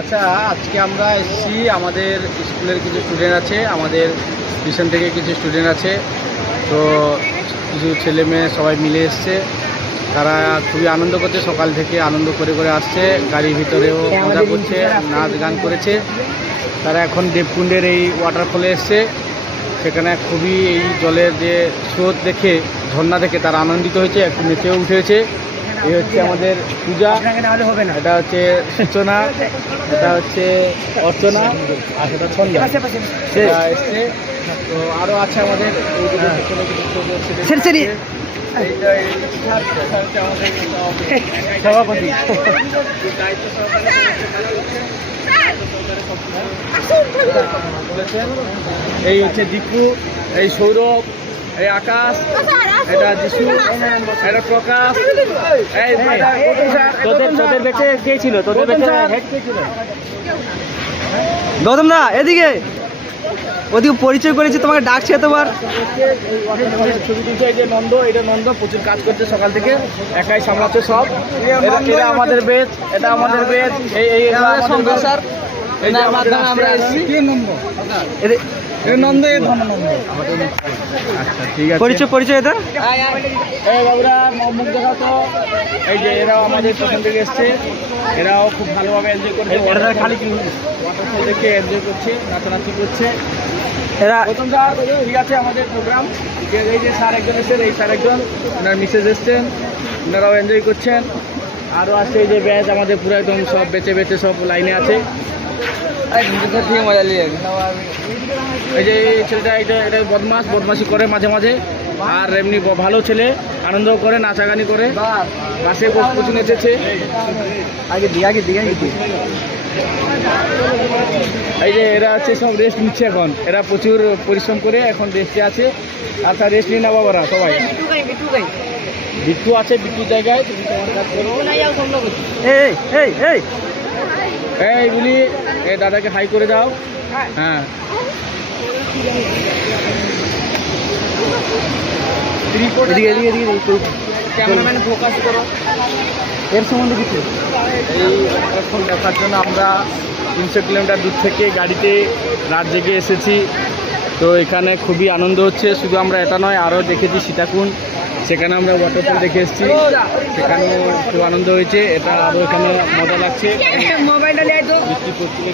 আচ্ছা, আজকে আমরা এসেছি, আমাদের স্কুলের কিছু স্টুডেন্ট আছে, আমাদের টিউশন থেকে কিছু স্টুডেন্ট আছে। তো কিছু ছেলে মেয়ে সবাই মিলে এসছে। তারা খুবই আনন্দ করছে, সকাল থেকে আনন্দ করে করে আসছে, গাড়ির ভিতরেও মজা করছে, নাচ গান করেছে। তারা এখন দেবকুণ্ডের এই ওয়াটারফলে এসছে। সেখানে খুবই এই জলের যে স্রোত দেখে, ঝর্ণা দেখে তারা আনন্দিত হয়েছে, একটু নেচেও উঠেছে। এই হচ্ছে আমাদের পূজা, এটা হচ্ছে সূচনা, এটা হচ্ছে অর্চনা, আর সেটা ছন্দা এসছে। তো আরও আছে আমাদের সভাপতি। এই হচ্ছে দীপু, এই সৌরভ, এই আকাশ, এটা যিশু, এটা প্রকাশ। তোদের বেঁচে কে ছিল? তোদের বেঁচে হেড কে ছিল? গৌতম দা এদিকে, ওদিকে পরিচয় করেছি, তোমাকে ডাকছে তোমার। ছবি তুলছে, এই যে নন্দ, এটা নন্দ প্রচুর কাজ করছে সকাল থেকে, একাই সামলাচ্ছে সব। এটা আমাদের বেচ, এটা আমাদের বেচ, এই স্যার, এই যে আমাদের আমরা এসেছি। আচ্ছা ঠিক আছে, পরিচয় এটা। এই বাবুরা মুখ দেখা তো। এই যে এরাও আমাদের প্রথম থেকে এসছে, এরাও খুব ভালোভাবে এনজয় করছে, খালি ওয়াটারফল দেখে এনজয় করছে, নাচানাচি করছে। এরা প্রথম স্যার ঠিক আছে, আমাদের প্রোগ্রাম। এই যে স্যার একজন এসেছেন, এই স্যার একজন, ওনার মিসেস এসছেন, ওনারাও এনজয় করছেন। আরও আছে এই যে ব্যাচ, আমাদের পুরো একদম সব বেঁচে বেঁচে সব লাইনে আছে। মজা নিয়ে এই যে ছেলেটা, এটা বদমাশি করে মাঝে মাঝে, আর এমনি ভালো ছেলে, আনন্দ করে, নাচাগানি করে, বাসে প্রচুর নেচেছে। এই যে এরা আছে সব রেস্ট নিচ্ছে এখন, এরা প্রচুর পরিশ্রম করে এখন রেস্টে আছে। আচ্ছা রেস্ট নিয়ে না বাবারা সবাই। বিট্টু আছে, বিট্টুর জায়গায় তুমি তোমার কাজ করো। এই বলি, এই দাদাকে হাই করে দাও। হ্যাঁ, ক্যামেরাম্যান ফোকাস করো। এর সম্বন্ধে কিছু এই এখন দেখার জন্য আমরা 300 কিলোমিটার দূর থেকে গাড়িতে রাত জেগে এসেছি। তো এখানে খুবই আনন্দ হচ্ছে। শুধু আমরা এটা নয়, আরও দেখেছি সীতাকুণ্ড, সেখানে আমরা ওয়াটারফল দেখে এসেছি, সেখানেও খুব আনন্দ হয়েছে। এটা আরও এখানে মজা লাগছে। বৃষ্টি পড়ছিল।